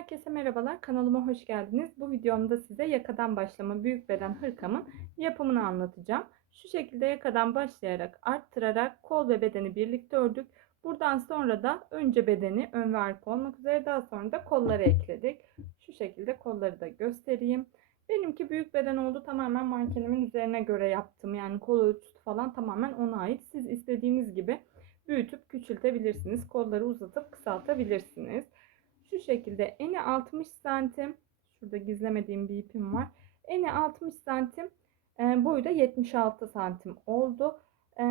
Herkese merhabalar, kanalıma hoş geldiniz. Bu videomda size yakadan başlama büyük beden hırkamın yapımını anlatacağım. Şu şekilde yakadan başlayarak arttırarak kol ve bedeni birlikte ördük. Buradan sonra da önce bedeni ön ve arka olmak üzere daha sonra da kolları ekledik. Şu şekilde kolları da göstereyim. Benimki büyük beden oldu, tamamen mankenimin üzerine göre yaptım. Yani kol ölçüsü falan tamamen ona ait. Siz istediğiniz gibi büyütüp küçültebilirsiniz. Kolları uzatıp kısaltabilirsiniz. Şu şekilde eni 60 santim. Şurada gizlemediğim bir ipim var. Eni 60 santim. Boyu da 76 santim oldu.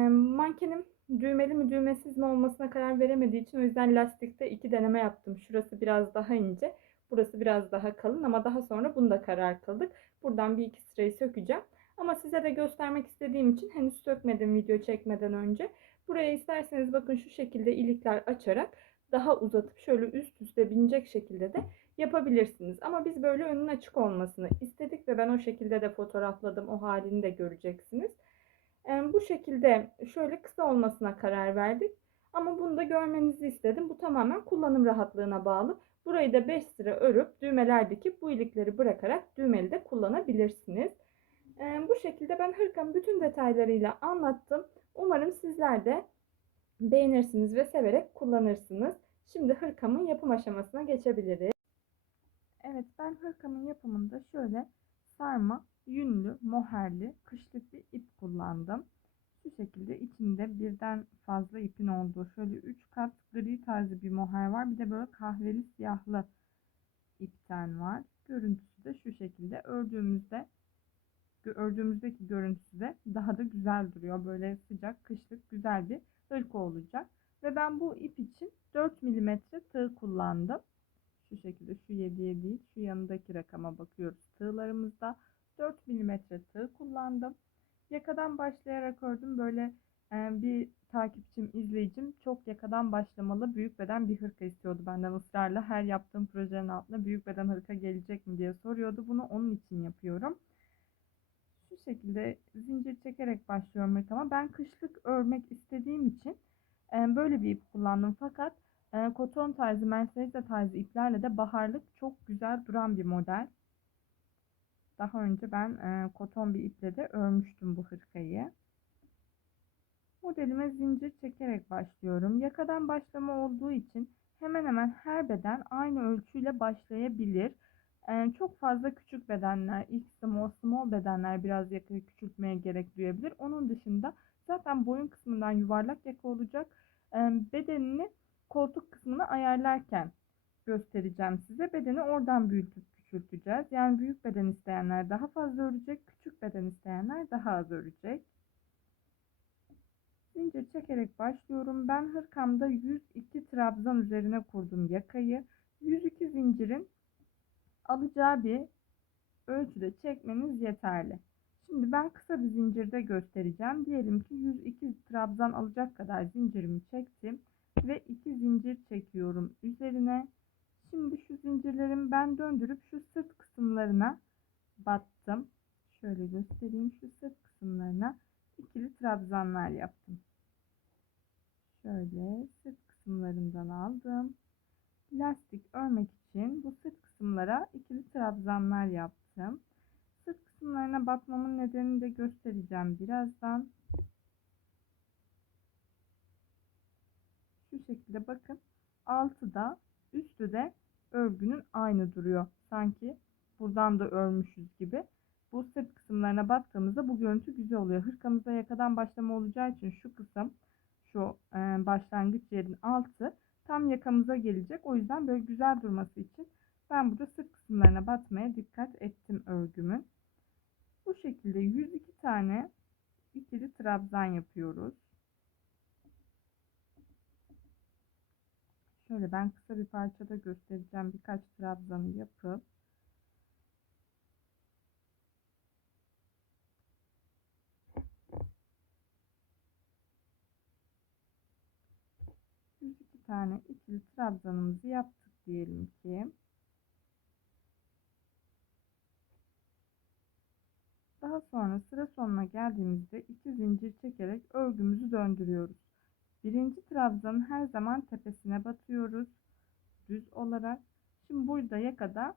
Mankenim düğmeli mi düğmesiz mi olmasına karar veremediği için o yüzden lastikte iki deneme yaptım. Şurası biraz daha ince. Burası biraz daha kalın ama daha sonra bunda karar kıldık. Buradan bir iki sırayı sökeceğim. Ama size de göstermek istediğim için henüz sökmedim video çekmeden önce. Buraya isterseniz bakın şu şekilde ilikler açarak daha uzatıp şöyle üst üste binecek şekilde de yapabilirsiniz. Ama biz böyle önün açık olmasını istedik ve ben o şekilde de fotoğrafladım. O halini de göreceksiniz. Bu şekilde şöyle kısa olmasına karar verdik. Ama bunu da görmenizi istedim. Bu tamamen kullanım rahatlığına bağlı. Burayı da 5 sıra örüp düğmeler dikip bu ilikleri bırakarak düğmeli de kullanabilirsiniz. Bu şekilde ben hırkamın bütün detaylarıyla anlattım. Umarım sizler de beğenirsiniz ve severek kullanırsınız. Şimdi hırkamın yapım aşamasına geçebiliriz. Evet, ben hırkamın yapımında şöyle sarma, yünlü, moherli, kışlık bir ip kullandım. Şu şekilde içinde birden fazla ipin olduğu şöyle 3 kat gri tarzı bir moher var. Bir de böyle kahveli siyahlı ipten var. Görüntüsü de şu şekilde. Ördüğümüzdeki görüntüsü de daha da güzel duruyor. Böyle sıcak, kışlık güzel bir hırka olacak. Ve ben bu ip için 4 milimetre tığ kullandım. Şu şekilde, şu 7'ye değil, şu yanındaki rakama bakıyoruz. Tığlarımızda 4 milimetre tığ kullandım. Yakadan başlayarak ördüm. Böyle bir takipçim, izleyicim çok yakadan başlamalı büyük beden bir hırka istiyordu benden ısrarla. Her yaptığım projenin altına büyük beden hırka gelecek mi diye soruyordu. Bunu onun için yapıyorum. Şu şekilde zincir çekerek başlıyorum hırkama. Ben kışlık örmek istediğim için böyle bir ip kullandım. Fakat koton tarzı, mercerise tarzı iplerle de baharlık çok güzel duran bir model. Daha önce ben koton bir iple de örmüştüm bu hırkayı. Modelime zincir çekerek başlıyorum. Yakadan başlama olduğu için hemen hemen her beden aynı ölçüyle başlayabilir. Çok fazla küçük bedenler, ilk small bedenler biraz yakayı küçültmeye gerek duyabilir. Onun dışında zaten boyun kısmından yuvarlak yaka olacak. Bedenini koltuk kısmını ayarlarken göstereceğim size. Bedeni oradan büyütüp küçülteceğiz. Yani büyük beden isteyenler daha fazla örecek, küçük beden isteyenler daha az örecek. Zincir çekerek başlıyorum. Ben hırkamda 102 trabzan üzerine kurdum yakayı. 102 zincirin alacağı bir ölçüde çekmeniz yeterli. Şimdi ben kısa bir zincirde göstereceğim. Diyelim ki 102 trabzan alacak kadar zincirimi çektim ve 2 zincir çekiyorum üzerine. Şimdi şu zincirlerimi ben döndürüp şu sırt kısımlarına battım. Şöyle göstereyim, şu sırt kısımlarına ikili trabzanlar yaptım. Şöyle sırt kısımlarından aldım. Lastik örmek için bu sırt kısımlara ikili trabzanlar yaptım. Sırt kısımlarına batmamın nedenini de göstereceğim birazdan. Şu şekilde bakın, altı da üstü de örgünün aynı duruyor. Sanki buradan da örmüşüz gibi. Bu sırt kısımlarına battığımızda bu görüntü güzel oluyor. Hırkamıza yakadan başlama olacağı için şu kısım, şu başlangıç yerin altı tam yakamıza gelecek. O yüzden böyle güzel durması için ben burada sırt kısımlarına batmaya dikkat ettim örgümün. Bu şekilde 102 tane ikili trabzan yapıyoruz. Şöyle ben kısa bir parçada göstereceğim, birkaç trabzanı yapıp iki tane ikili trabzanımızı yaptık diyelim ki. Daha sonra sıra sonuna geldiğimizde 2 zincir çekerek örgümüzü döndürüyoruz. Birinci trabzanın her zaman tepesine batıyoruz düz olarak. Şimdi burada yakada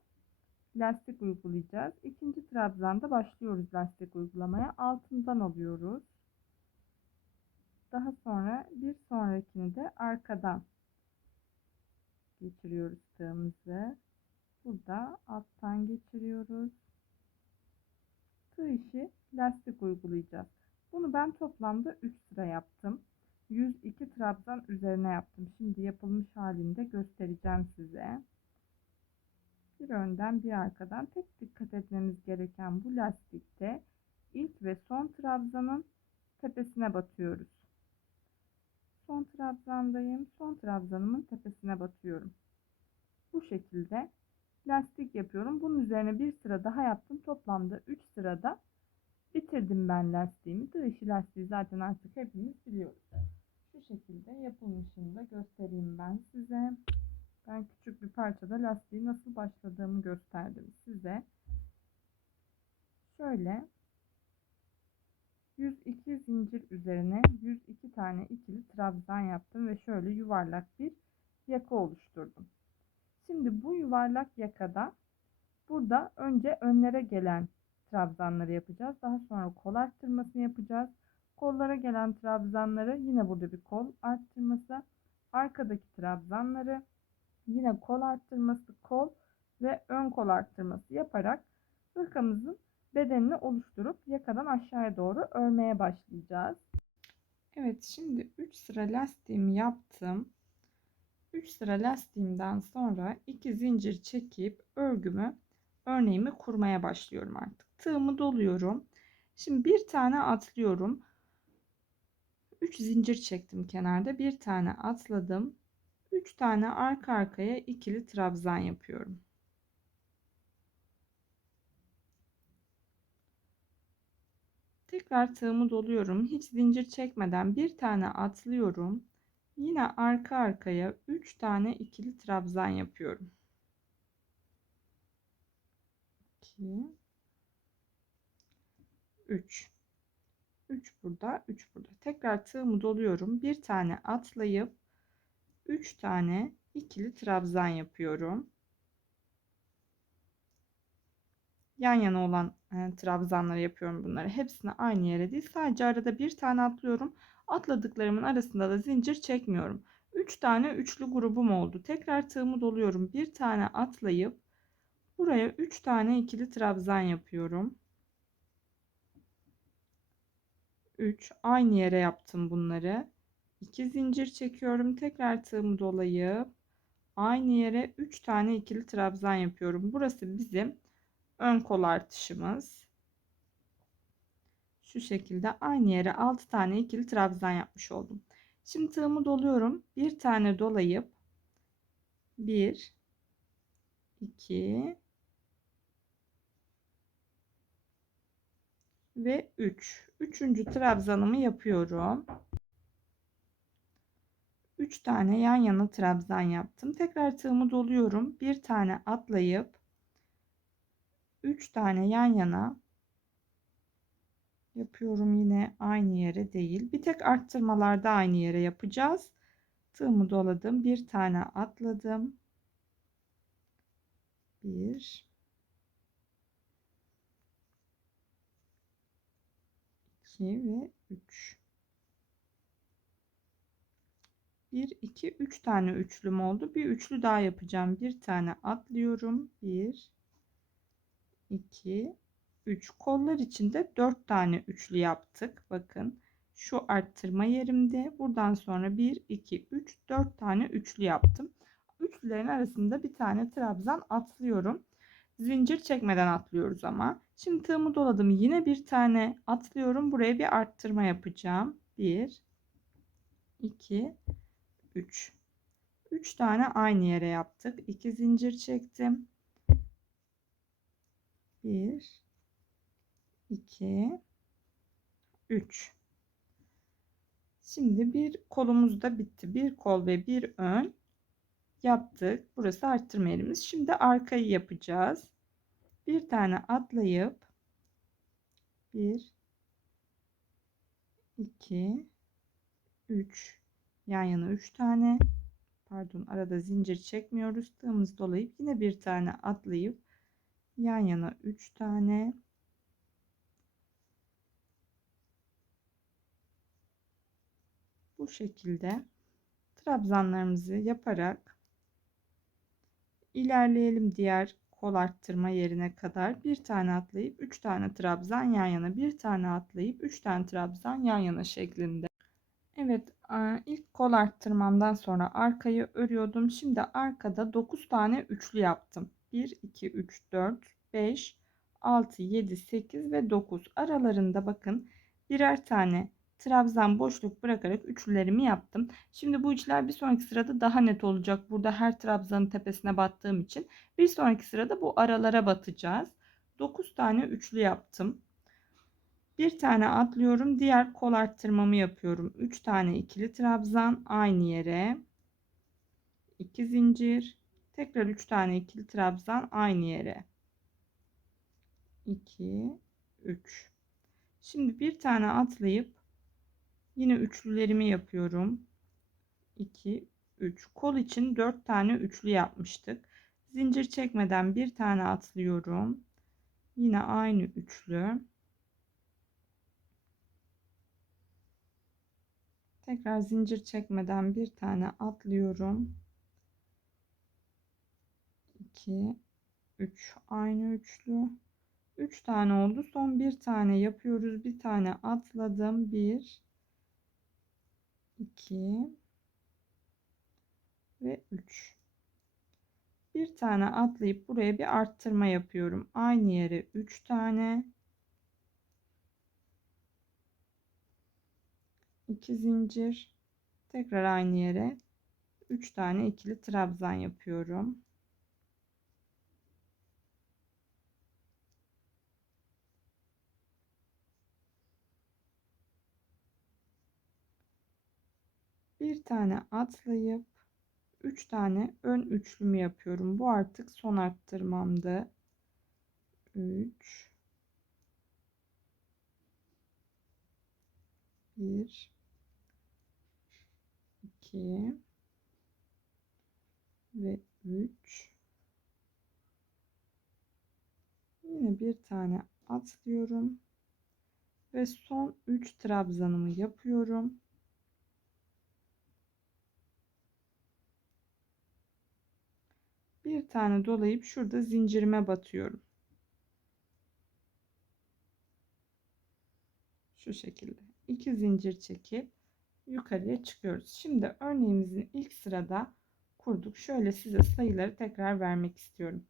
lastik uygulayacağız. İkinci trabzanda başlıyoruz lastik uygulamaya. Altından alıyoruz. Daha sonra bir sonrakini de arkadan geçiriyoruz tığımızı. Burada alttan geçiriyoruz. Tığ işi lastik uygulayacağız. Bunu ben toplamda 3 sıra yaptım. 102 trabzan üzerine yaptım. Şimdi yapılmış halini de göstereceğim size. Bir önden bir arkadan tek dikkat etmemiz gereken bu lastikte ilk ve son trabzanın tepesine batıyoruz. Son trabzandayım. Son trabzanımın tepesine batıyorum. Bu şekilde lastik yapıyorum. Bunun üzerine bir sıra daha yaptım. Toplamda 3 sırada bitirdim ben lastiğimi. Tığ işi lastiği zaten artık hepimiz biliyoruz. Şu şekilde yapılmışını da göstereyim ben size. Ben küçük bir parçada lastiği nasıl başladığımı gösterdim size. Şöyle 102 zincir üzerine 102 tane ikili trabzan yaptım ve şöyle yuvarlak bir yaka oluşturdum. Şimdi bu yuvarlak yakada burada önce önlere gelen trabzanları yapacağız. Daha sonra kol arttırmasını yapacağız. Kollara gelen trabzanları yine burada bir kol arttırması, arkadaki trabzanları yine kol arttırması, kol ve ön kol arttırması yaparak hırkamızın bedenini oluşturup yakadan aşağıya doğru örmeye başlayacağız. Evet, şimdi 3 sıra lastiğimi yaptım. 3 sıra lastiğimden sonra 2 zincir çekip örneğimi kurmaya başlıyorum artık. Tığımı doluyorum. Şimdi bir tane atlıyorum. 3 zincir çektim kenarda. Bir tane atladım. 3 tane arka arkaya ikili trabzan yapıyorum. Tekrar tığımı doluyorum. Hiç zincir çekmeden bir tane atlıyorum. Yine arka arkaya 3 tane ikili trabzan yapıyorum. 2 3 3 burada, 3 burada. Tekrar tığımı doluyorum. Bir tane atlayıp 3 tane ikili trabzan yapıyorum. Yan yana olan trabzanları yapıyorum bunları. Hepsini aynı yere değil. Sadece arada bir tane atlıyorum. Atladıklarımın arasında da zincir çekmiyorum. 3 tane üçlü grubum oldu. Tekrar tığımı doluyorum. Bir tane atlayıp buraya 3 tane ikili trabzan yapıyorum. 3 aynı yere yaptım bunları. 2 zincir çekiyorum. Tekrar tığımı dolayıp aynı yere 3 tane ikili trabzan yapıyorum. Burası bizim ön kol artışımız. Şu şekilde aynı yere 6 tane ikili trabzan yapmış oldum. Şimdi tığımı doluyorum. Bir tane dolayıp 1 2 ve 3. Üçüncü trabzanımı yapıyorum. 3 tane yan yana trabzan yaptım. Tekrar tığımı doluyorum. Bir tane atlayıp 3 tane yan yana yapıyorum, yine aynı yere değil. Bir tek arttırmalarda aynı yere yapacağız. Tığımı doladım. Bir tane atladım. 1 2 ve 3. 1 2 3 tane üçlüm oldu. Bir üçlü daha yapacağım. Bir tane atlıyorum. 1 2 3. Kollar içinde 4 tane üçlü yaptık. Bakın şu arttırma yerimde. Buradan sonra 1 2 3 4 tane üçlü yaptım. Üçlülerin arasında bir tane trabzan atlıyorum. Zincir çekmeden atlıyoruz ama. Şimdi tığımı doladım. Yine bir tane atlıyorum. Buraya bir arttırma yapacağım. 1 2 3. 3 tane aynı yere yaptık. 2 zincir çektim. 1 2 3. Şimdi bir kolumuz da bitti. Bir kol ve bir ön yaptık. Burası arttırma yerimiz. Şimdi arkayı yapacağız. Bir tane atlayıp 1 2 3 yan yana 3 tane, pardon, arada zincir çekmiyoruz. Tığımızı dolayıp yine bir tane atlayıp yan yana 3 tane, bu şekilde trabzanlarımızı yaparak ilerleyelim diğer kol arttırma yerine kadar. Bir tane atlayıp 3 tane trabzan yan yana, bir tane atlayıp 3 tane trabzan yan yana şeklinde. Evet, ilk kol arttırmamdan sonra arkayı örüyordum. Şimdi arkada 9 tane üçlü yaptım. 1 2 3 4 5 6 7 8 ve 9 aralarında bakın birer tane trabzan boşluk bırakarak üçlülerimi yaptım. Şimdi bu üçler bir sonraki sırada daha net olacak. Burada her trabzanın tepesine battığım için bir sonraki sırada bu aralara batacağız. 9 tane üçlü yaptım. Bir tane atlıyorum. Diğer kol arttırmamı yapıyorum. 3 tane ikili trabzan aynı yere. 2 zincir. Tekrar 3 tane ikili trabzan aynı yere. 2 3. Şimdi bir tane atlayıp yine üçlülerimi yapıyorum. 2 3. Kol için 4 tane üçlü yapmıştık. Zincir çekmeden bir tane atlıyorum. Yine aynı üçlü. Tekrar zincir çekmeden bir tane atlıyorum. 2 3 aynı üçlü. 3 tane oldu. Son bir tane yapıyoruz. Bir tane atladım. 1 2 ve 3. Bir tane atlayıp buraya bir arttırma yapıyorum. Aynı yere 3 tane, 2 zincir, tekrar aynı yere 3 tane ikili trabzan yapıyorum. Bir tane atlayıp 3 tane ön üçlümü yapıyorum. Bu artık son arttırmamdı. 3 1 2 ve 3. Yine bir tane atlıyorum ve son 3 trabzanımı yapıyorum. Bir tane dolayıp şurada zincirime batıyorum. Şu şekilde 2 zincir çekip yukarıya çıkıyoruz. Şimdi örneğimizin ilk sırada kurduk. Şöyle size sayıları tekrar vermek istiyorum.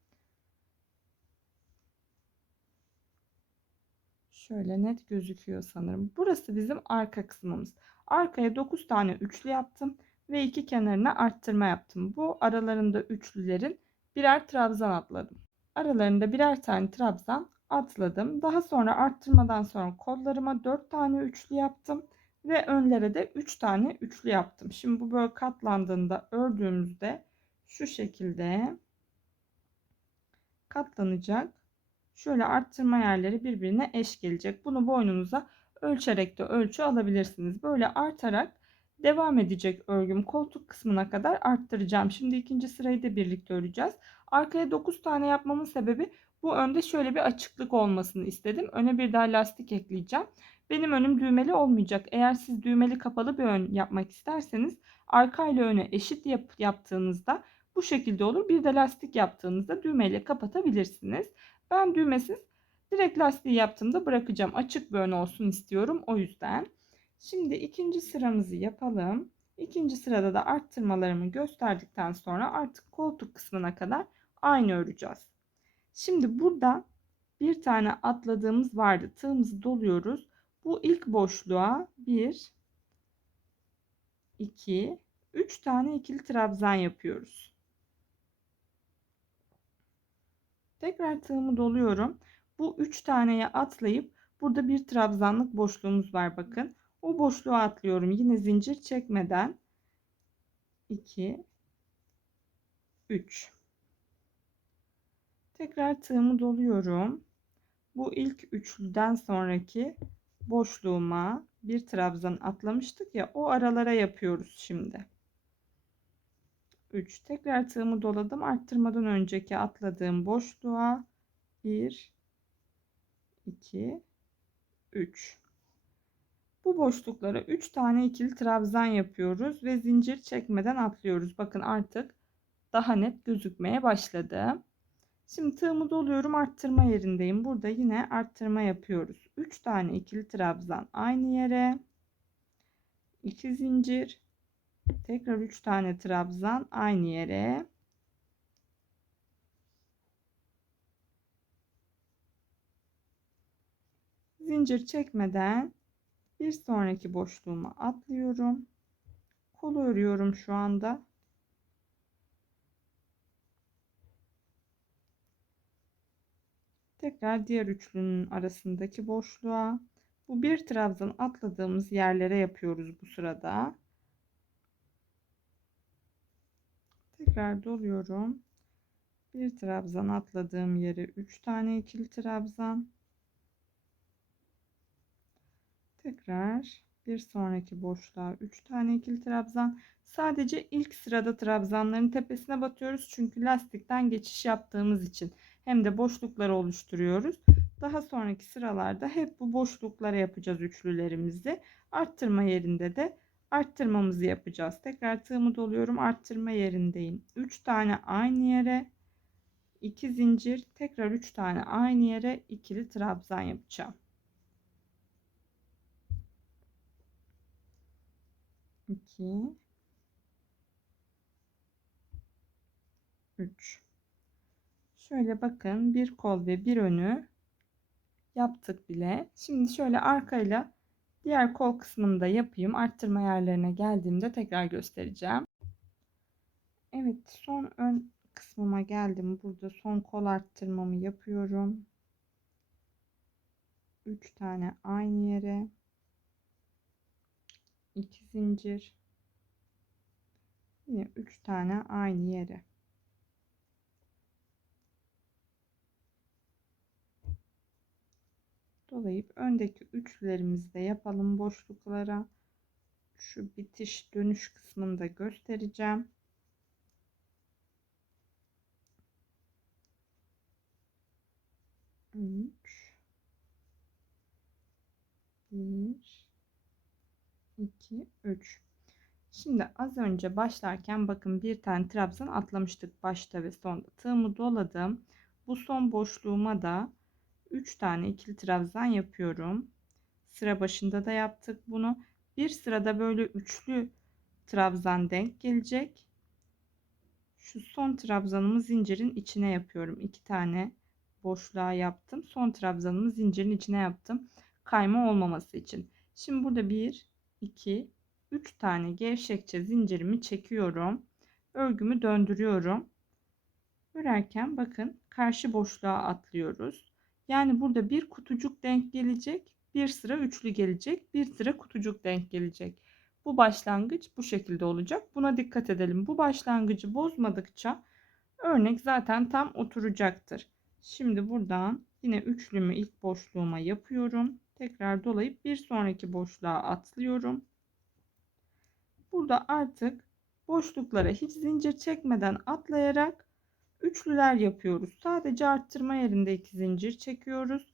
Şöyle net gözüküyor sanırım. Burası bizim arka kısmımız. Arkaya 9 tane üçlü yaptım ve iki kenarına arttırma yaptım. Bu aralarında üçlülerin birer trabzan atladım. Aralarında birer tane trabzan atladım. Daha sonra arttırmadan sonra kollarıma 4 tane üçlü yaptım ve önlere de 3 tane üçlü yaptım. Şimdi bu böyle katlandığında ördüğümüzde şu şekilde katlanacak. Şöyle arttırma yerleri birbirine eş gelecek. Bunu boynunuza ölçerek de ölçü alabilirsiniz. Böyle artarak devam edecek örgüm. Koltuk kısmına kadar arttıracağım. Şimdi ikinci sırayı da birlikte öreceğiz. Arkaya 9 tane yapmamın sebebi bu önde şöyle bir açıklık olmasını istedim. Öne bir daha lastik ekleyeceğim. Benim önüm düğmeli olmayacak. Eğer siz düğmeli kapalı bir ön yapmak isterseniz arka ile öne eşit yaptığınızda bu şekilde olur. Bir de lastik yaptığınızda düğmeyle kapatabilirsiniz. Ben düğmesiz direkt lastiği yaptığımda bırakacağım. Açık bir ön olsun istiyorum. O yüzden. Şimdi ikinci sıramızı yapalım. İkinci sırada da arttırmalarımı gösterdikten sonra artık koltuk kısmına kadar aynı öreceğiz. Şimdi burada bir tane atladığımız vardı. Tığımızı doluyoruz. Bu ilk boşluğa 1 2 3 tane ikili trabzan yapıyoruz. Tekrar tığımı doluyorum. Bu 3 taneye atlayıp burada bir trabzanlık boşluğumuz var bakın. O boşluğa atlıyorum. Yine zincir çekmeden 2 3. Tekrar tığımı doluyorum. Bu ilk üçlüden sonraki boşluğuma bir trabzan atlamıştık ya, o aralara yapıyoruz şimdi. 3. Tekrar tığımı doladım. Arttırmadan önceki atladığım boşluğa 1, 2, 3. Bu boşluklara 3 tane ikili trabzan yapıyoruz ve zincir çekmeden atlıyoruz. Bakın artık daha net gözükmeye başladı. Şimdi tığımı doluyorum, arttırma yerindeyim. Burada yine arttırma yapıyoruz. 3 tane ikili trabzan aynı yere, 2 zincir, tekrar 3 tane trabzan aynı yere, zincir çekmeden bir sonraki boşluğuma atlıyorum. Kol örüyorum şu anda. Tekrar diğer üçlünün arasındaki boşluğa, bu bir trabzan atladığımız yerlere yapıyoruz bu sırada. Tekrar doluyorum. Bir trabzan atladığım yere 3 tane ikili trabzan. Tekrar bir sonraki boşluğa 3 tane ikili trabzan. Sadece ilk sırada trabzanların tepesine batıyoruz. Çünkü lastikten geçiş yaptığımız için hem de boşlukları oluşturuyoruz. Daha sonraki sıralarda hep bu boşluklara yapacağız üçlülerimizi. Arttırma yerinde de arttırmamızı yapacağız. Tekrar tığımı doluyorum. Arttırma yerindeyim. 3 tane aynı yere, 2 zincir, tekrar 3 tane aynı yere ikili trabzan yapacağım. 2, 3. Şöyle bakın, bir kol ve bir önü yaptık bile. Şimdi şöyle arkayla diğer kol kısmını da yapayım. Arttırma yerlerine geldiğimde tekrar göstereceğim. Evet, son ön kısmıma geldim. Burada son kol arttırmamı yapıyorum. 3 tane aynı yere, 2 zincir, yine 3 tane aynı yere. Dolayıp öndeki üçlerimizi de yapalım boşluklara. Şu bitiş dönüş kısmını da göstereceğim. 3, 1, 2, 3. Şimdi az önce başlarken bakın bir tane trabzan atlamıştık başta ve sonda. Tığımı doladım. Bu son boşluğuma da 3 tane ikili trabzan yapıyorum. Sıra başında da yaptık bunu. Bir sırada böyle üçlü trabzan denk gelecek. Şu son trabzanımı zincirin içine yapıyorum. 2 tane boşluğa yaptım. Son trabzanımı zincirin içine yaptım. Kayma olmaması için. Şimdi burada 1, 2, 3 tane gevşekçe zincirimi çekiyorum. Örgümü döndürüyorum. Örerken bakın karşı boşluğa atlıyoruz. Yani burada bir kutucuk denk gelecek. Bir sıra üçlü gelecek. Bir sıra kutucuk denk gelecek. Bu başlangıç bu şekilde olacak. Buna dikkat edelim. Bu başlangıcı bozmadıkça örnek zaten tam oturacaktır. Şimdi buradan yine üçlümü ilk boşluğuma yapıyorum. Tekrar dolayıp bir sonraki boşluğa atlıyorum. Burada artık boşluklara hiç zincir çekmeden atlayarak üçlüler yapıyoruz. Sadece arttırma yerinde 2 zincir çekiyoruz.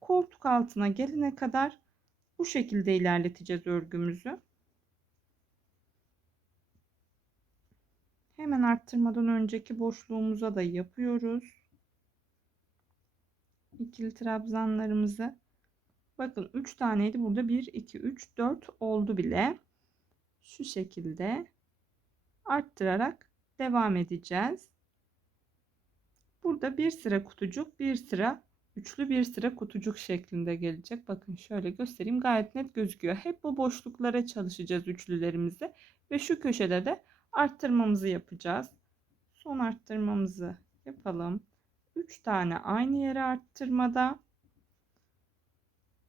Koltuk altına gelene kadar bu şekilde ilerleteceğiz örgümüzü. Hemen arttırmadan önceki boşluğumuza da yapıyoruz. İkili trabzanlarımızı. Bakın 3 taneydi. Burada 1, 2, 3, 4 oldu bile. Şu şekilde arttırarak devam edeceğiz. Burada bir sıra kutucuk, bir sıra üçlü, bir sıra kutucuk şeklinde gelecek. Bakın şöyle göstereyim. Gayet net gözüküyor. Hep bu boşluklara çalışacağız üçlülerimizi. Ve şu köşede de arttırmamızı yapacağız. Son arttırmamızı yapalım. 3 tane aynı yere arttırmada,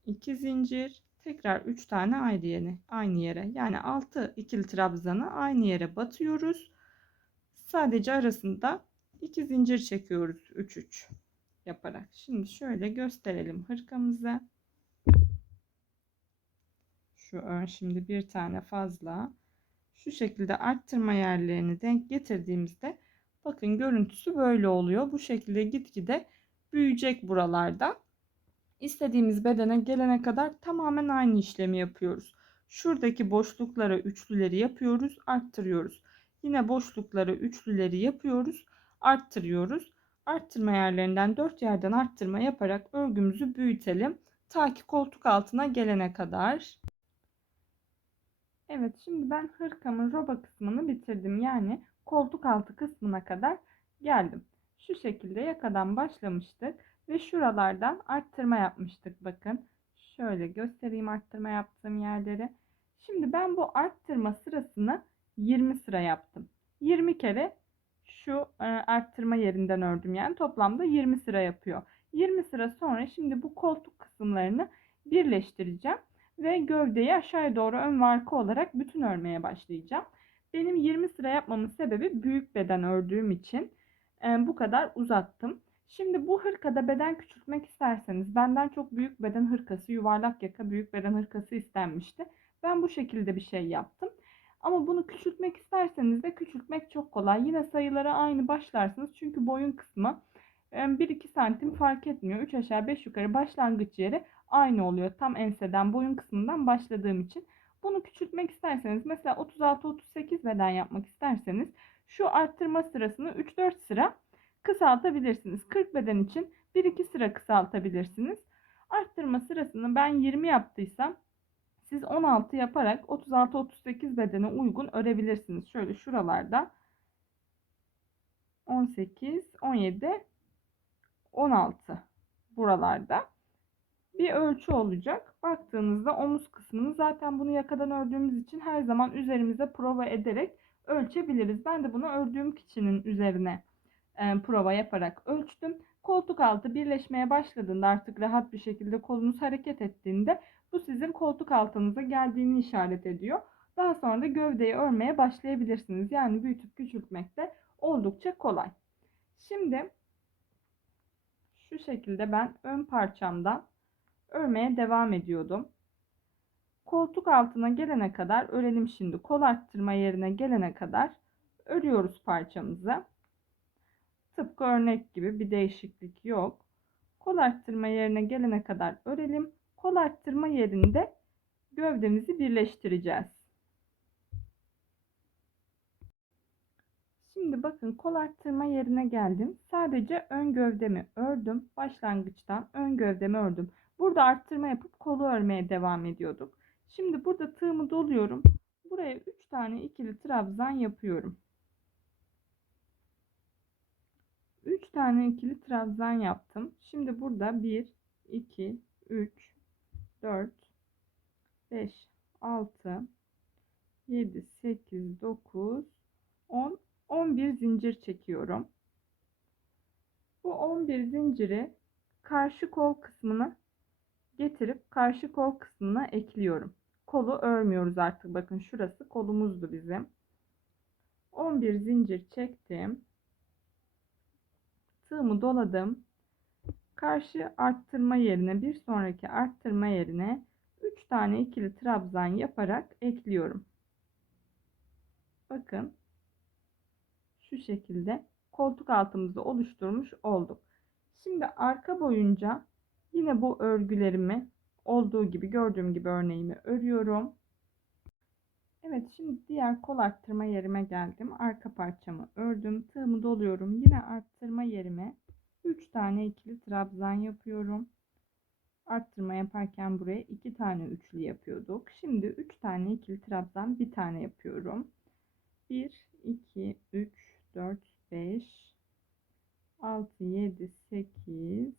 2 zincir, tekrar 3 tane aynı yere. Yani 6 ikili trabzanı aynı yere batıyoruz. Sadece arasında 2 zincir çekiyoruz 3 3 yaparak. Şimdi şöyle gösterelim hırkamızı. Şu ön şimdi bir tane fazla. Şu şekilde arttırma yerlerini denk getirdiğimizde bakın görüntüsü böyle oluyor. Bu şekilde gitgide büyüyecek buralarda. İstediğimiz bedene gelene kadar tamamen aynı işlemi yapıyoruz. Şuradaki boşluklara üçlüleri yapıyoruz, arttırıyoruz. Yine boşluklara üçlüleri yapıyoruz, arttırıyoruz. Arttırma yerlerinden 4 yerden arttırma yaparak örgümüzü büyütelim. Ta ki koltuk altına gelene kadar. Evet, şimdi ben hırkamın roba kısmını bitirdim. Yani koltuk altı kısmına kadar geldim. Şu şekilde yakadan başlamıştık ve şuralardan arttırma yapmıştık. Bakın şöyle göstereyim arttırma yaptığım yerleri. Şimdi ben bu arttırma sırasını 20 sıra yaptım. 20 kere şu arttırma yerinden ördüm. Yani toplamda 20 sıra yapıyor. 20 sıra sonra şimdi bu koltuk kısımlarını birleştireceğim ve gövdeyi aşağıya doğru ön ve arka olarak bütün örmeye başlayacağım. Benim 20 sıra yapmamın sebebi büyük beden ördüğüm için bu kadar uzattım. Şimdi bu hırkada beden küçültmek isterseniz, benden çok büyük beden hırkası, yuvarlak yaka büyük beden hırkası istenmişti. Ben bu şekilde bir şey yaptım. Ama bunu küçültmek isterseniz de küçültmek çok kolay. Yine sayılara aynı başlarsınız. Çünkü boyun kısmı 1-2 santim fark etmiyor. 3 aşağı 5 yukarı başlangıç yeri aynı oluyor. Tam enseden boyun kısmından başladığım için. Bunu küçültmek isterseniz mesela 36-38 beden yapmak isterseniz şu arttırma sırasını 3-4 sıra kısaltabilirsiniz. 40 beden için 1-2 sıra kısaltabilirsiniz. Arttırma sırasını ben 20 yaptıysam siz 16 yaparak 36-38 bedene uygun örebilirsiniz. Şöyle şuralarda 18, 17, 16 buralarda bir ölçü olacak. Baktığınızda omuz kısmını zaten bunu yakadan ördüğümüz için her zaman üzerimize prova ederek ölçebiliriz. Ben de bunu ördüğüm kişinin üzerine prova yaparak ölçtüm. Koltuk altı birleşmeye başladığında artık rahat bir şekilde kolunuz hareket ettiğinde bu sizin koltuk altınıza geldiğini işaret ediyor. Daha sonra da gövdeyi örmeye başlayabilirsiniz. Yani büyütüp küçültmek de oldukça kolay. Şimdi şu şekilde ben ön parçamdan örmeye devam ediyordum. Koltuk altına gelene kadar örelim şimdi. Kol arttırma yerine gelene kadar örüyoruz parçamızı. Tıpkı örnek gibi bir değişiklik yok. Kol arttırma yerine gelene kadar örelim. Kol arttırma yerinde gövdemizi birleştireceğiz. Şimdi bakın kol arttırma yerine geldim. Sadece ön gövdemi ördüm. Başlangıçtan ön gövdemi ördüm. Burada arttırma yapıp kolu örmeye devam ediyorduk. Şimdi burada tığımı doluyorum. Buraya 3 tane ikili trabzan yapıyorum. 3 tane ikili trabzan yaptım. Şimdi burada 1, 2, 3, 4, 5, 6, 7, 8, 9, 10, 11 zincir çekiyorum. Bu 11 zinciri karşı kol kısmına getirip karşı kol kısmına ekliyorum. Kolu örmüyoruz artık. Bakın şurası kolumuzdu bizim. 11 zincir çektim. Tığımı doladım. Karşı arttırma yerine bir sonraki arttırma yerine 3 tane ikili trabzan yaparak ekliyorum. Bakın şu şekilde koltuk altımızı oluşturmuş olduk. Şimdi arka boyunca yine bu örgülerimi olduğu gibi gördüğüm gibi örneğimi örüyorum. Evet, şimdi diğer kol arttırma yerime geldim. Arka parçamı ördüm. Tığımı doluyorum. Yine arttırma yerime 3 tane ikili trabzan yapıyorum. Arttırma yaparken buraya 2 tane üçlü yapıyorduk. Şimdi 3 tane ikili trabzan bir tane yapıyorum. 1, 2, 3, 4, 5, 6, 7, 8,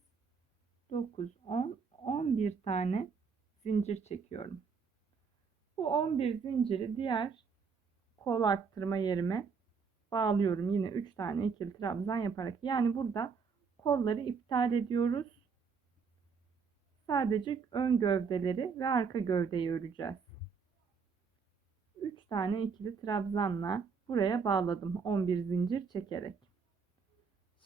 9, 10, 11 tane zincir çekiyorum. Bu 11 zinciri diğer kol arttırma yerime bağlıyorum. Yine 3 tane ikili trabzan yaparak. Yani burada kolları iptal ediyoruz. Sadece ön gövdeleri ve arka gövdeyi öreceğiz. 3 tane ikili trabzanla buraya bağladım 11 zincir çekerek.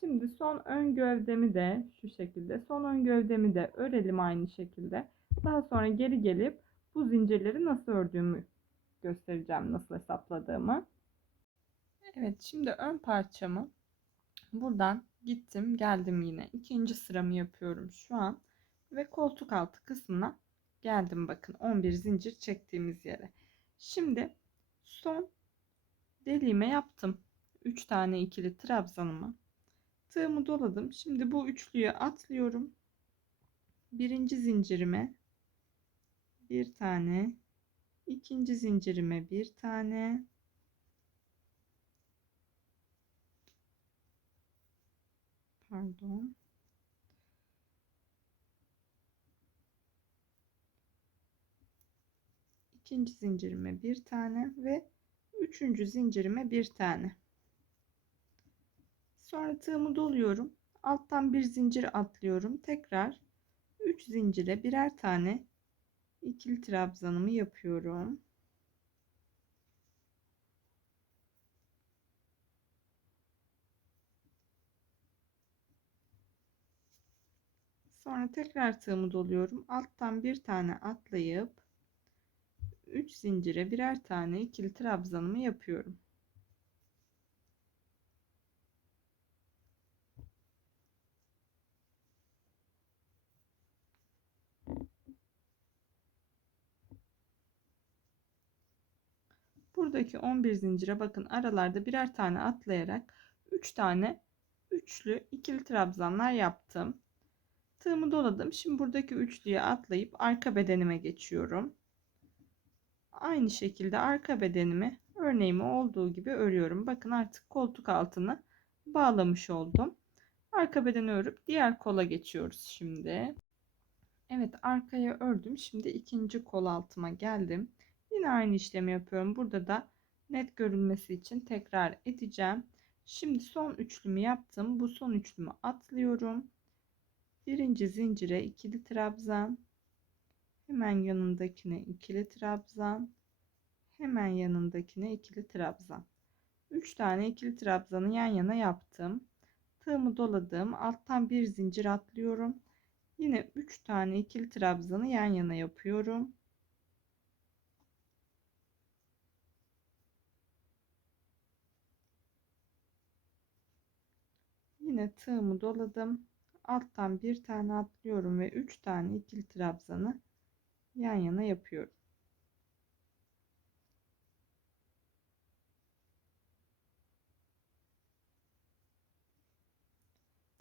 Şimdi son ön gövdemi de şu şekilde, son ön gövdemi de örelim aynı şekilde. Daha sonra geri gelip bu zincirleri nasıl ördüğümü göstereceğim nasıl hesapladığımı. Evet, şimdi ön parçamı buradan gittim geldim, yine ikinci sıramı yapıyorum şu an ve koltuk altı kısmına geldim. Bakın 11 zincir çektiğimiz yere. Şimdi son deliğime yaptım. 3 tane ikili trabzanımı, tığımı doladım. Şimdi bu üçlüye atlıyorum. Birinci zincirime bir tane, ikinci zincirime bir tane, pardon, ikinci zincirime bir tane ve üçüncü zincirime bir tane. Sonra tığımı doluyorum. Alttan bir zincir atlıyorum. Tekrar 3 zincire birer tane ikili trabzanımı yapıyorum. Sonra tekrar tığımı doluyorum. Alttan bir tane atlayıp 3 zincire birer tane ikili trabzanımı yapıyorum. Buradaki 11 zincire bakın, aralarda birer tane atlayarak 3 tane üçlü ikili trabzanlar yaptım. Tığımı doladım. Şimdi buradaki üçlüye atlayıp arka bedenime geçiyorum. Aynı şekilde arka bedenimi örneğimi olduğu gibi örüyorum. Bakın artık koltuk altını bağlamış oldum. Arka bedeni örüp diğer kola geçiyoruz şimdi. Evet, arkaya ördüm. Şimdi ikinci kol altıma geldim. Yine aynı işlemi yapıyorum. Burada da net görünmesi için tekrar edeceğim. Şimdi son üçlümü yaptım. Bu son üçlümü atlıyorum. Birinci zincire ikili trabzan. Hemen yanındakine ikili trabzan. Hemen yanındakine ikili trabzan. 3 tane ikili trabzanı yan yana yaptım. Tığımı doladım. Alttan bir zincir atlıyorum. Yine 3 tane ikili trabzanı yan yana yapıyorum. Yine tığımı doladım. Alttan bir tane atlıyorum ve 3 tane ikili trabzanı yan yana yapıyorum.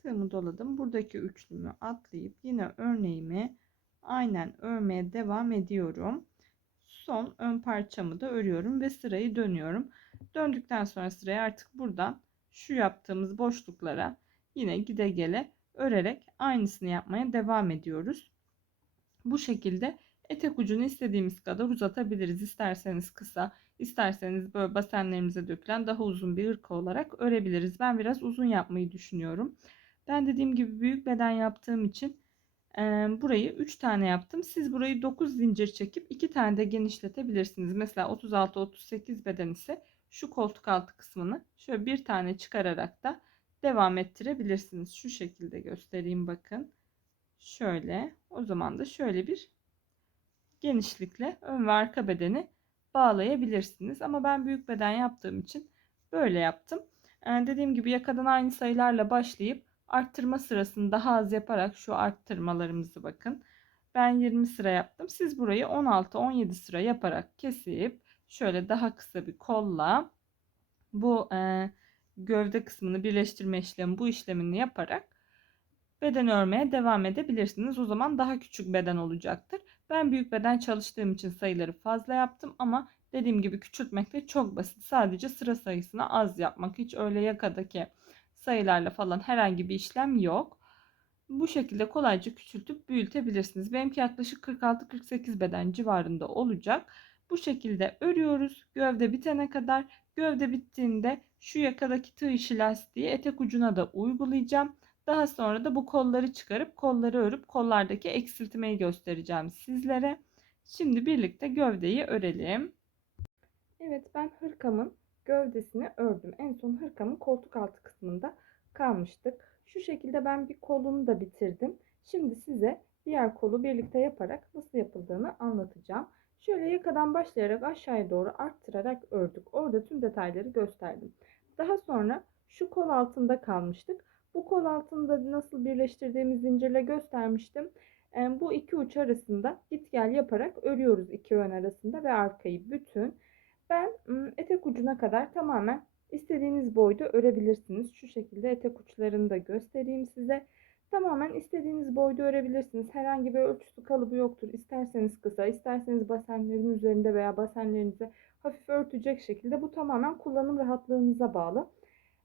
Tığımı doladım. Buradaki üçlümü atlayıp yine örneğimi aynen örmeye devam ediyorum. Son ön parçamı da örüyorum ve sırayı dönüyorum. Döndükten sonra sırayı artık buradan şu yaptığımız boşluklara yine gide gele örerek aynısını yapmaya devam ediyoruz. Bu şekilde etek ucunu istediğimiz kadar uzatabiliriz. İsterseniz kısa, isterseniz böyle basenlerimize dökülen daha uzun bir hırka olarak örebiliriz. Ben biraz uzun yapmayı düşünüyorum. Ben dediğim gibi büyük beden yaptığım için burayı 3 tane yaptım. Siz burayı 9 zincir çekip 2 tane de genişletebilirsiniz. Mesela 36-38 beden ise şu koltuk altı kısmını şöyle bir tane çıkararak da devam ettirebilirsiniz. Şu şekilde göstereyim, bakın. Şöyle, o zaman da şöyle bir genişlikle ön ve arka bedeni bağlayabilirsiniz. Ama ben büyük beden yaptığım için böyle yaptım. Dediğim gibi yakadan aynı sayılarla başlayıp arttırma sırasını daha az yaparak şu arttırmalarımızı bakın. Ben 20 sıra yaptım. Siz burayı 16-17 sıra yaparak kesip şöyle daha kısa bir kolla bu gövde kısmını birleştirme işlemi, bu işlemini yaparak beden örmeye devam edebilirsiniz. O zaman daha küçük beden olacaktır. Ben büyük beden çalıştığım için sayıları fazla yaptım ama dediğim gibi küçültmek de çok basit. Sadece sıra sayısını az yapmak. Hiç öyle yakadaki sayılarla falan herhangi bir işlem yok. Bu şekilde kolayca küçültüp büyütebilirsiniz. Benimki yaklaşık 46-48 beden civarında olacak. Bu şekilde örüyoruz gövde bitene kadar. Gövde bittiğinde şu yakadaki tığ işi lastiği etek ucuna da uygulayacağım. Daha sonra da bu kolları çıkarıp kolları örüp kollardaki eksiltmeyi göstereceğim sizlere. Şimdi birlikte gövdeyi örelim. Evet, ben hırkamın gövdesini ördüm. En son hırkamın koltuk altı kısmında kalmıştık. Şu şekilde ben bir kolunu da bitirdim. Şimdi size diğer kolu birlikte yaparak nasıl yapıldığını anlatacağım. Şöyle yakadan başlayarak aşağıya doğru arttırarak ördük. Orada tüm detayları gösterdim. Daha sonra şu kol altında kalmıştık. Bu kol altında nasıl birleştirdiğimiz zincirle göstermiştim. Bu iki uç arasında git gel yaparak örüyoruz iki ön arasında ve arkayı bütün. Ben etek ucuna kadar tamamen istediğiniz boyda örebilirsiniz. Şu şekilde etek uçlarını da göstereyim size. Tamamen istediğiniz boyda örebilirsiniz. Herhangi bir ölçüsü kalıbı yoktur. İsterseniz kısa, isterseniz basenlerin üzerinde veya basenlerinize hafif örtecek şekilde. Bu tamamen kullanım rahatlığınıza bağlı.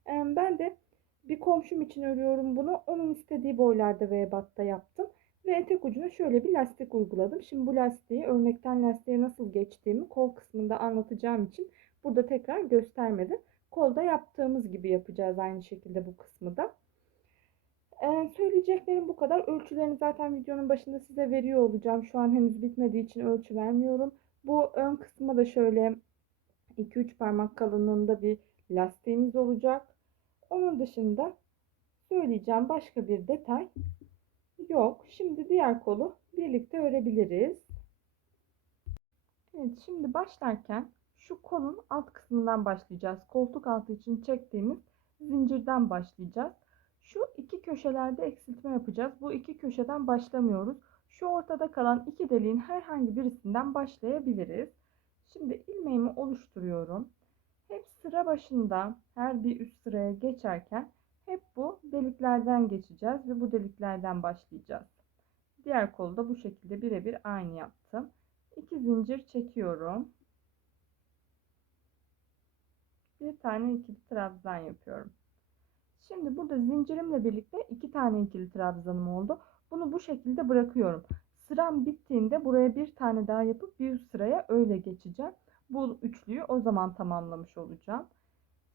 Ben de bir komşum için örüyorum bunu. Onun istediği boylarda ve ebatta yaptım. Ve etek ucuna şöyle bir lastik uyguladım. Şimdi bu lastiği örnekten lastiğe nasıl geçtiğimi kol kısmında anlatacağım için burada tekrar göstermedim. Kolda yaptığımız gibi yapacağız aynı şekilde bu kısmı da. Söyleyeceklerim bu kadar. Ölçülerini zaten videonun başında size veriyor olacağım. Şu an henüz bitmediği için ölçü vermiyorum. Bu ön kısma da şöyle 2-3 parmak kalınlığında bir lastiğimiz olacak. Onun dışında söyleyeceğim başka bir detay yok. Şimdi diğer kolu birlikte örebiliriz. Evet, şimdi başlarken şu kolun alt kısmından başlayacağız. Koltuk altı için çektiğimiz zincirden başlayacağız. Şu iki köşelerde eksiltme yapacağız. Bu iki köşeden başlamıyoruz. Şu ortada kalan iki deliğin herhangi birisinden başlayabiliriz. Şimdi ilmeğimi oluşturuyorum. Hep sıra başında her bir üst sıraya geçerken hep bu deliklerden geçeceğiz ve bu deliklerden başlayacağız. Diğer kolu da bu şekilde birebir aynı yaptım. 2 zincir çekiyorum. Bir tane ikili trabzan yapıyorum. Şimdi burada zincirimle birlikte 2 tane ikili trabzanım oldu. Bunu bu şekilde bırakıyorum. Sıram bittiğinde buraya bir tane daha yapıp bir üst sıraya öyle geçeceğim. Bu üçlüyü o zaman tamamlamış olacağım.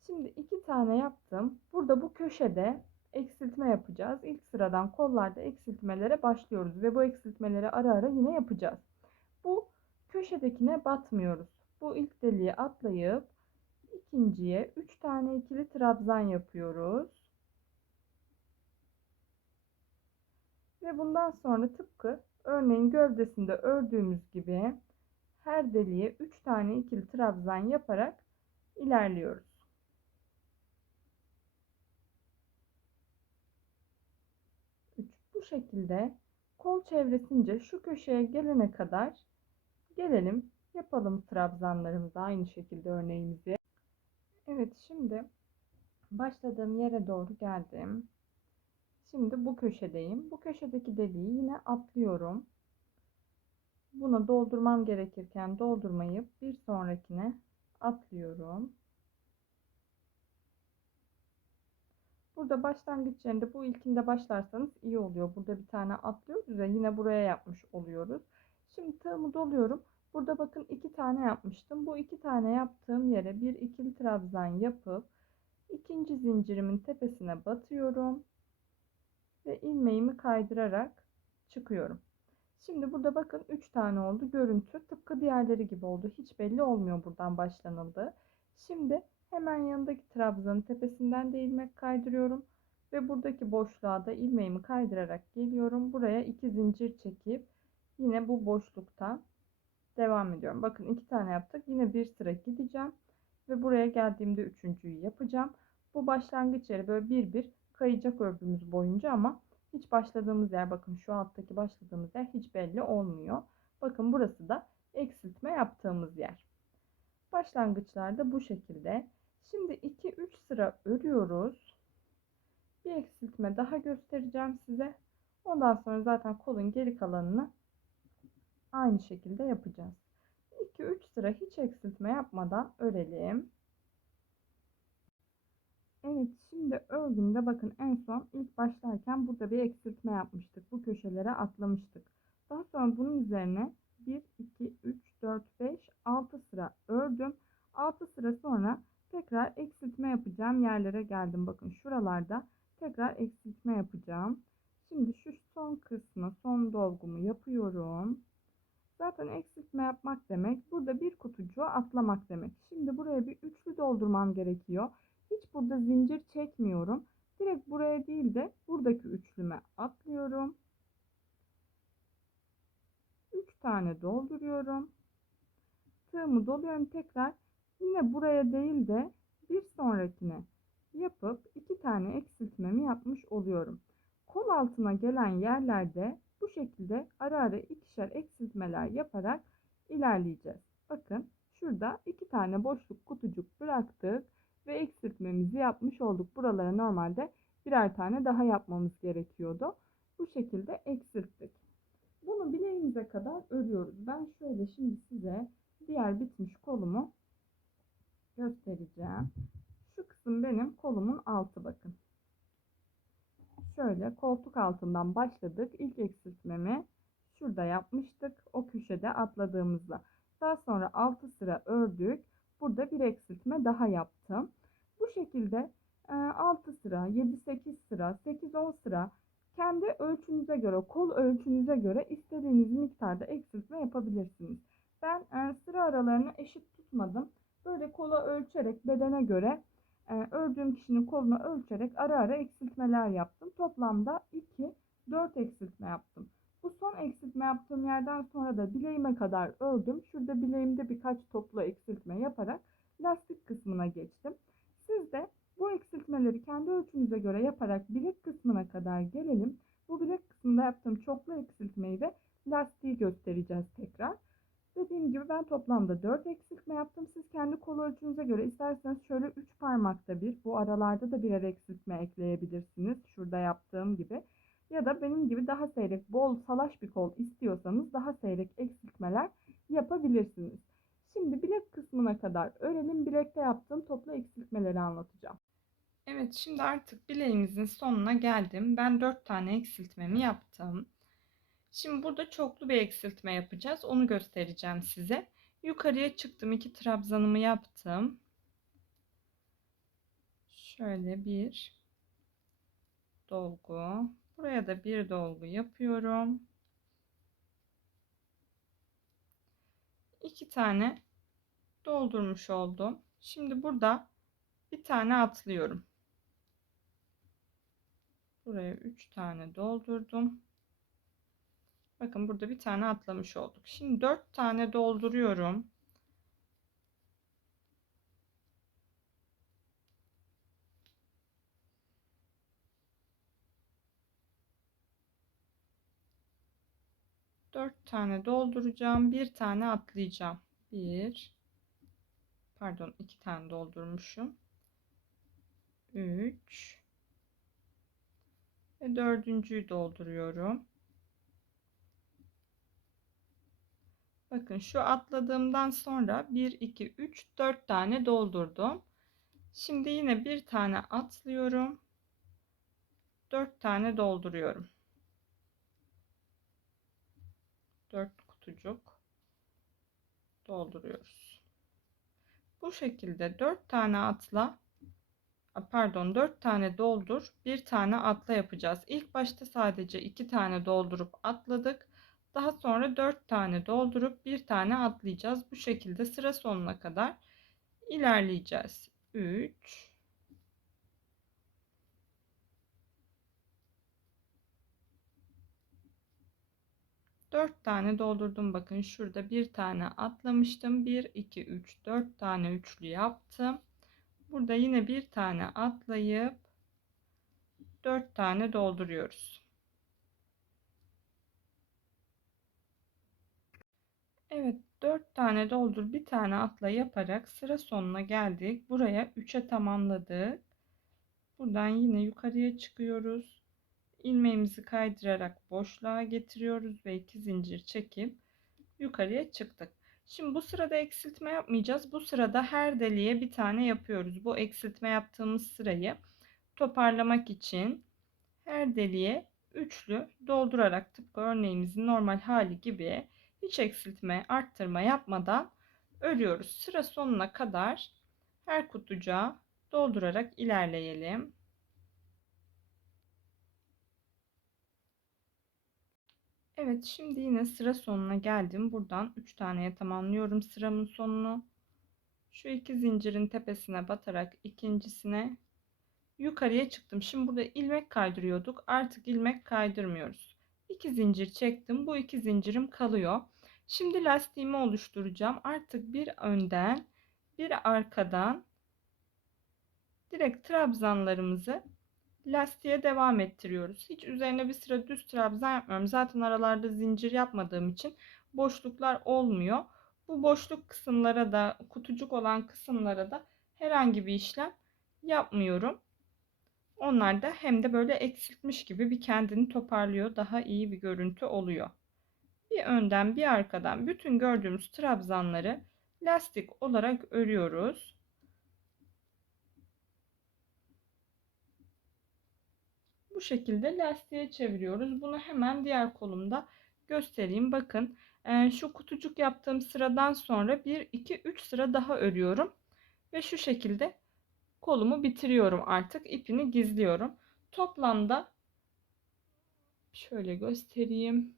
Şimdi 2 tane yaptım. Burada bu köşede eksiltme yapacağız. İlk sıradan kollarda eksiltmelere başlıyoruz ve bu eksiltmeleri ara ara yine yapacağız. Bu köşedekine batmıyoruz. Bu ilk deliği atlayıp ikinciye 3 tane ikili trabzan yapıyoruz. Ve bundan sonra tıpkı örneğin gövdesinde ördüğümüz gibi her deliğe 3 tane ikili trabzan yaparak ilerliyoruz. Bu şekilde kol çevresince şu köşeye gelene kadar gelelim, yapalım trabzanlarımızı aynı şekilde örneğimizi. Evet, şimdi başladığım yere doğru geldim. Şimdi bu köşedeyim. Bu köşedeki deliği yine atlıyorum. Buna doldurmam gerekirken doldurmayıp bir sonrakine atlıyorum. Burada başlangıç yerinde bu ilkinde başlarsanız iyi oluyor. Burada bir tane atlıyoruz ya, yine buraya yapmış oluyoruz. Şimdi tığımı doluyorum. Burada bakın 2 tane yapmıştım. Bu 2 tane yaptığım yere bir ikili trabzan yapıp ikinci zincirimin tepesine batıyorum ve ilmeğimi kaydırarak çıkıyorum. Şimdi burada bakın 3 tane oldu. Görüntü tıpkı diğerleri gibi oldu. Hiç belli olmuyor buradan başlanıldı. Şimdi hemen yanındaki trabzanın tepesinden de ilmek kaydırıyorum. Ve buradaki boşluğa da ilmeğimi kaydırarak geliyorum. Buraya 2 zincir çekip yine bu boşlukta devam ediyorum. Bakın 2 tane yaptık. Yine bir sıra gideceğim. Ve buraya geldiğimde üçüncüyü yapacağım. Bu başlangıç yeri böyle bir bir kayacak ördüğümüz boyunca ama hiç başladığımız yer, bakın şu alttaki başladığımız yer hiç belli olmuyor. Bakın burası da eksiltme yaptığımız yer. Başlangıçlarda bu şekilde. Şimdi 2-3 sıra örüyoruz. Bir eksiltme daha göstereceğim size. Ondan sonra zaten kolun geri kalanını aynı şekilde yapacağız. 2-3 sıra hiç eksiltme yapmadan örelim. Evet, şimdi ördüğümde bakın en son ilk başlarken burada bir eksiltme yapmıştık. Bu köşelere atlamıştık. Daha sonra bunun üzerine 1, 2, 3, 4, 5, 6 sıra ördüm. 6 sıra sonra tekrar eksiltme yapacağım yerlere geldim. Bakın şuralarda tekrar eksiltme yapacağım. Şimdi şu son kısmı, son dolgumu yapıyorum. Zaten eksiltme yapmak demek burada bir kutucuğu atlamak demek. Şimdi buraya bir üçlü doldurmam gerekiyor. Hiç burada zincir çekmiyorum. Direkt buraya değil de buradaki üçlüme atlıyorum. 3 tane dolduruyorum. tığımı doluyorum tekrar. Yine buraya değil de bir sonrakine yapıp 2 tane eksiltmemi yapmış oluyorum. Kol altına gelen yerlerde bu şekilde ara ara ikişer eksiltmeler yaparak ilerleyeceğiz. Bakın şurada 2 tane boşluk kutucuk bıraktık ve eksiltmemizi yapmış olduk. Buralara normalde birer tane daha yapmamız gerekiyordu. Bu şekilde eksilttik. Bunu bileğimize kadar örüyoruz. Ben şöyle şimdi size diğer bitmiş kolumu göstereceğim. Şu kısım benim kolumun altı, bakın. Şöyle koltuk altından başladık. İlk eksiltmemi şurada yapmıştık. O köşede atladığımızda. Daha sonra 6 sıra ördük. Burada bir eksiltme daha yaptım. Bu şekilde 6 sıra, 7-8 sıra, 8-10 sıra kendi ölçünüze göre, kol ölçünüze göre istediğiniz miktarda eksiltme yapabilirsiniz. Ben sıra aralarını eşit tutmadım. Böyle kola ölçerek, bedene göre ördüğüm kişinin koluna ölçerek ara ara eksiltmeler yaptım. Toplamda 2-4 eksiltme yaptım. Bu son eksiltme yaptığım yerden sonra da bileğime kadar ördüm. Şurada bileğimde birkaç toplu eksiltme yaparak lastik kısmına geçtim. Siz de bu eksiltmeleri kendi ölçünüze göre yaparak bilek kısmına kadar gelelim. Bu bilek kısmında yaptığım çoklu eksiltmeyi ve lastiği göstereceğiz tekrar. Dediğim gibi ben toplamda 4 eksiltme yaptım. Siz kendi kol ölçünüze göre isterseniz şöyle 3 parmakta bir, bu aralarda da birer eksiltme ekleyebilirsiniz. Şurada yaptığım gibi. Ya da benim gibi daha seyrek, bol salaş bir kol istiyorsanız daha seyrek eksiltmeler yapabilirsiniz. Şimdi bilek kısmına kadar örelim. Bilekte yaptığım toplu eksiltmeleri anlatacağım. Evet, şimdi artık bileğimizin sonuna geldim. Ben 4 tane eksiltmemi yaptım. Şimdi burada çoklu bir eksiltme yapacağız. Onu göstereceğim size. Yukarıya çıktım. 2 trabzanımı yaptım. Şöyle bir dolgu. Buraya da bir dolgu yapıyorum. 2 tane doldurmuş oldum. Şimdi burada bir tane atlıyorum. Buraya 3 tane doldurdum. Bakın burada bir tane atlamış olduk. Şimdi 4 tane dolduruyorum. Dört tane dolduracağım. Bir tane atlayacağım. Pardon, 2 tane doldurmuşum. 3 ve dördüncüyü dolduruyorum. Bakın şu atladığımdan sonra 1 2 3 4 tane doldurdum. Şimdi yine bir tane atlıyorum. 4 tane dolduruyorum. 4 kutucuk dolduruyoruz. Bu şekilde 4 tane atla, pardon, 4 tane doldur, bir tane atla yapacağız. İlk başta sadece 2 tane doldurup atladık. Daha sonra 4 tane doldurup bir tane atlayacağız. Bu şekilde sıra sonuna kadar ilerleyeceğiz. 3 4 tane doldurdum. Bakın şurada bir tane atlamıştım. 1 2 3 4 tane üçlü yaptım. Burada yine bir tane atlayıp 4 tane dolduruyoruz. Evet, 4 tane doldur, bir tane atla yaparak sıra sonuna geldik. Buraya 3'e tamamladık. Buradan yine yukarıya çıkıyoruz. İlmeğimizi kaydırarak boşluğa getiriyoruz ve 2 zincir çekip yukarıya çıktık. Şimdi bu sırada eksiltme yapmayacağız. Bu sırada her deliğe bir tane yapıyoruz. Bu eksiltme yaptığımız sırayı toparlamak için her deliğe üçlü doldurarak, tıpkı örneğimizin normal hali gibi hiç eksiltme, arttırma yapmadan örüyoruz. Sıra sonuna kadar her kutucuğa doldurarak ilerleyelim. Evet, şimdi yine sıra sonuna geldim. Buradan 3 taneye tamamlıyorum sıramın sonunu. Şu iki zincirin tepesine batarak ikincisine yukarıya çıktım. Şimdi burada ilmek kaydırıyorduk. Artık ilmek kaydırmıyoruz. 2 zincir çektim. Bu 2 zincirim kalıyor. Şimdi lastiğimi oluşturacağım. Artık bir önden bir arkadan direkt trabzanlarımızı lastiğe devam ettiriyoruz. Hiç üzerine bir sıra düz trabzan yapmıyorum. Zaten aralarda zincir yapmadığım için boşluklar olmuyor. Bu boşluk kısımlara da, kutucuk olan kısımlara da herhangi bir işlem yapmıyorum. Onlar da hem de böyle eksiltmiş gibi bir kendini toparlıyor. Daha iyi bir görüntü oluyor. Bir önden bir arkadan bütün gördüğümüz trabzanları lastik olarak örüyoruz. Bu şekilde lastiğe çeviriyoruz. Bunu hemen diğer kolumda göstereyim. Bakın şu kutucuk yaptığım sıradan sonra 1, 2, 3 sıra daha örüyorum. Ve şu şekilde kolumu bitiriyorum artık. İpini gizliyorum. Toplamda şöyle göstereyim.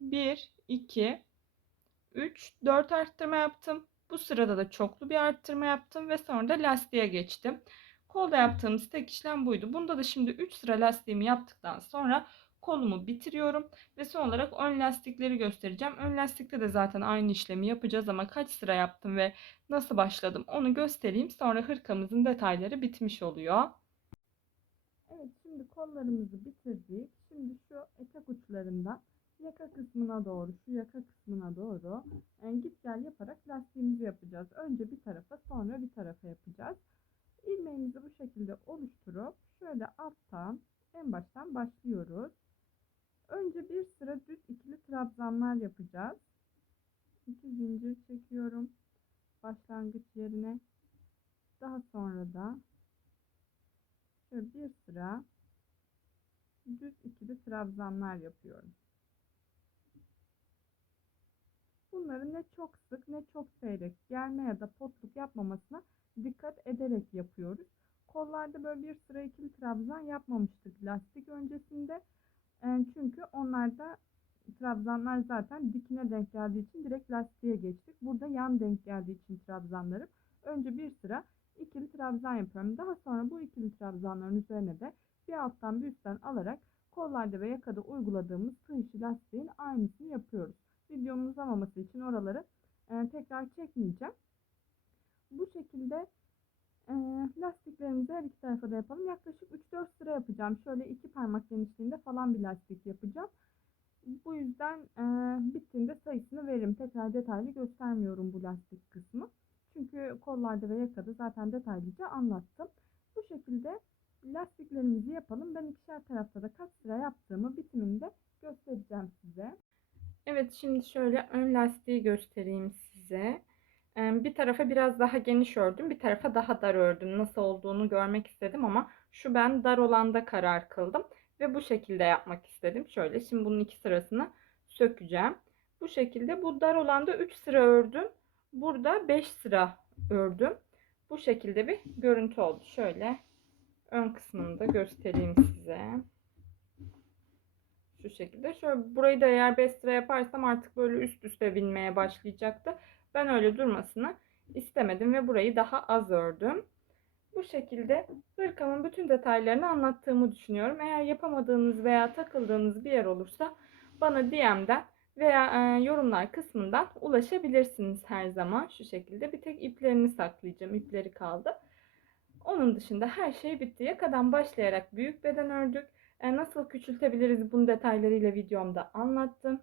1, 2, 3, 4 arttırma yaptım. Bu sırada da çoklu bir arttırma yaptım ve sonra da lastiğe geçtim. Kolda yaptığımız tek işlem buydu. Bunda da şimdi 3 sıra lastiğimi yaptıktan sonra kolumu bitiriyorum ve son olarak ön lastikleri göstereceğim. Ön lastikte de zaten aynı işlemi yapacağız ama kaç sıra yaptım ve nasıl başladım onu göstereyim. Sonra hırkamızın detayları bitmiş oluyor. Evet, şimdi kollarımızı bitirdik. Şimdi şu etek uçlarından yaka kısmına doğru, şu yaka kısmına doğru git gel yaparak lastiğimizi yapacağız. Önce bir tarafa, sonra bir tarafa yapacağız. İlmeğimizi bu şekilde oluşturup şöyle alttan en baştan başlıyoruz. Önce bir sıra düz ikili trabzanlar yapacağız. 2 zincir çekiyorum başlangıç yerine. Daha sonra da şöyle bir sıra düz ikili trabzanlar yapıyorum. Bunları ne çok sık ne çok seyrek germe ya da potluk yapmamasına dikkat ederek yapıyoruz. Kollarda böyle bir sıra ikili trabzan yapmamıştık lastik öncesinde. Çünkü onlarda trabzanlar zaten dikine denk geldiği için direkt lastiğe geçtik. Burada yan denk geldiği için trabzanlarım. Önce bir sıra ikili trabzan yapıyorum. Daha sonra bu ikili trabzanların üzerine de bir alttan bir üstten alarak kollarda ve yakada uyguladığımız tığ işi lastiğin aynısını yapıyoruz. Videomun uzamaması için oraları tekrar çekmeyeceğim. Bu şekilde lastiklerimizi her iki tarafa da yapalım. Yaklaşık 3-4 sıra yapacağım. Şöyle 2 parmak genişliğinde falan bir lastik yapacağım. Bu yüzden bittiğinde sayısını veririm. Tekrar detaylı göstermiyorum bu lastik kısmı. Çünkü kollarda ve yakada zaten detaylıca anlattım. Bu şekilde lastiklerimizi yapalım. Ben ikişer tarafta da kaç sıra yaptığımı bitiminde göstereceğim size. Evet, şimdi şöyle ön lastiği göstereyim size. Bir tarafa biraz daha geniş ördüm, bir tarafa daha dar ördüm. Nasıl olduğunu görmek istedim ama şu ben dar olanda karar kıldım ve bu şekilde yapmak istedim. Şöyle şimdi bunun 2 sırasını sökeceğim. Bu şekilde bu dar olanda 3 sıra ördüm. Burada 5 sıra ördüm. Bu şekilde bir görüntü oldu. Şöyle ön kısmını da göstereyim size. Şu şekilde. Şöyle burayı da eğer 5 sıra yaparsam artık böyle üst üste binmeye başlayacaktı. Ben öyle durmasını istemedim ve burayı daha az ördüm. Bu şekilde hırkamın bütün detaylarını anlattığımı düşünüyorum. Eğer yapamadığınız veya takıldığınız bir yer olursa bana DM'den veya yorumlar kısmından ulaşabilirsiniz her zaman. Şu şekilde bir tek iplerini saklayacağım. İpleri kaldı. Onun dışında her şey bitti. Yakadan başlayarak büyük beden ördük. Nasıl küçültebiliriz bunun detaylarıyla videomda anlattım.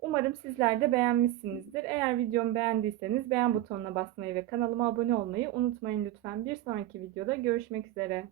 Umarım sizler de beğenmişsinizdir. Eğer videomu beğendiyseniz beğen butonuna basmayı ve kanalıma abone olmayı unutmayın lütfen. Bir sonraki videoda görüşmek üzere.